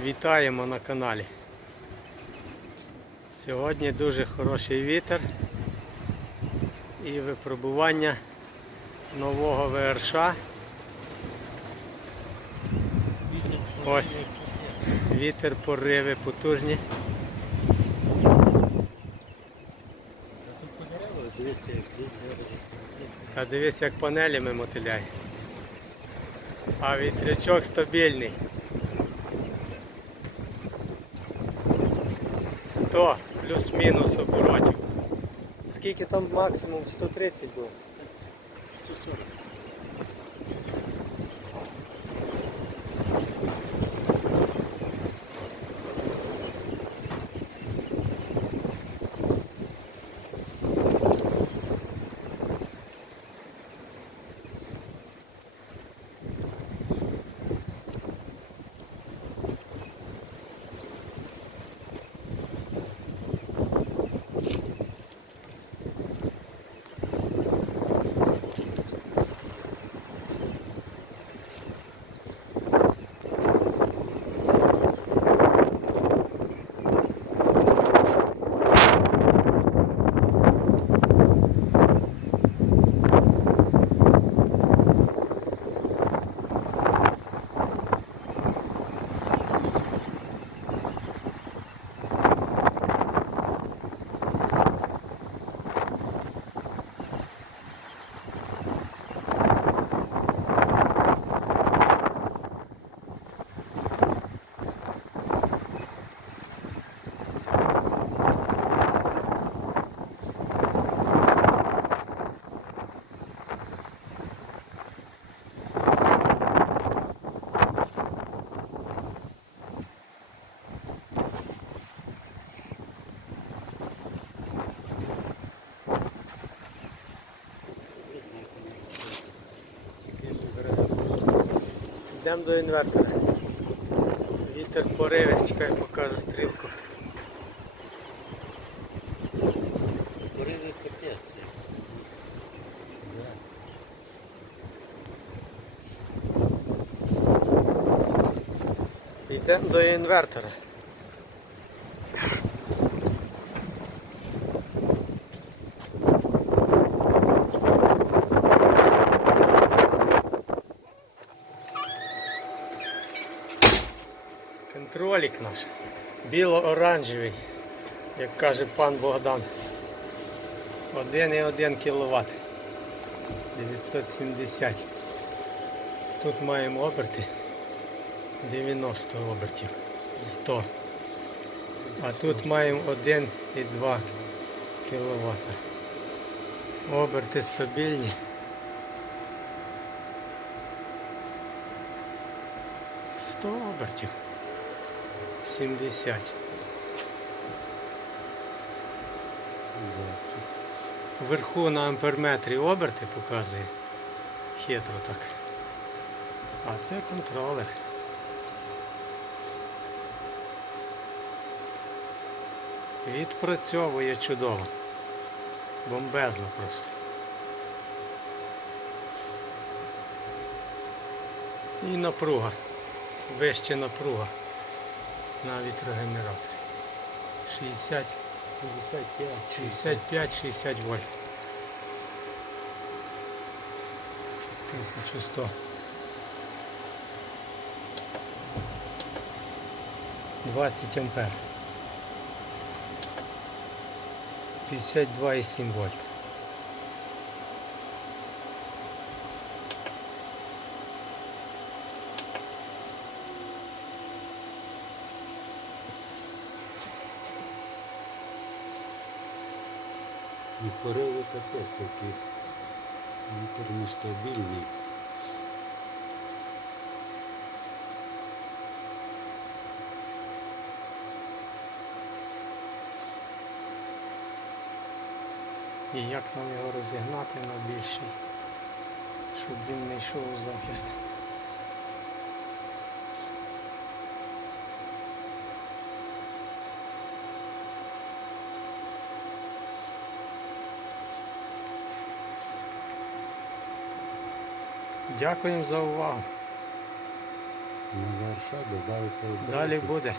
Вітаємо на каналі. Сьогодні дуже хороший вітер і випробування нового ВРШ. Ось вітер, пориви потужні. Та дивись, як панелями мотиляє. А вітрячок стабільний. 100 плюс-мінус оборотів. Скільки там максимум? 130 було? 140. Йдемо до інвертора. Вітер пориве, чекай, покажу стрілку. Пориви капець. Йдемо до інвертора. Контролік наш. Біло-оранжевий, як каже пан Богдан. 1,1 кВт. 970. Тут маємо оберти. 90 обертів 100. А тут маємо 1,2 кВт. Оберти стабільні. Сто обертів. 70. Вверху на амперметрі оберти показує. Хитро так. А це контролер. Відпрацьовує чудово. Бомбезно просто. І напруга. Вище напруга на вітрогенераторі. 60, 55. 65-60 вольт. 1100. 20 ампер. 52,7 вольт. І пориви капець, який вітер нестабільний. І як нам його розігнати на більший, щоб він не йшов у захист. Дякуємо за увагу. На верша додати. Далі буде.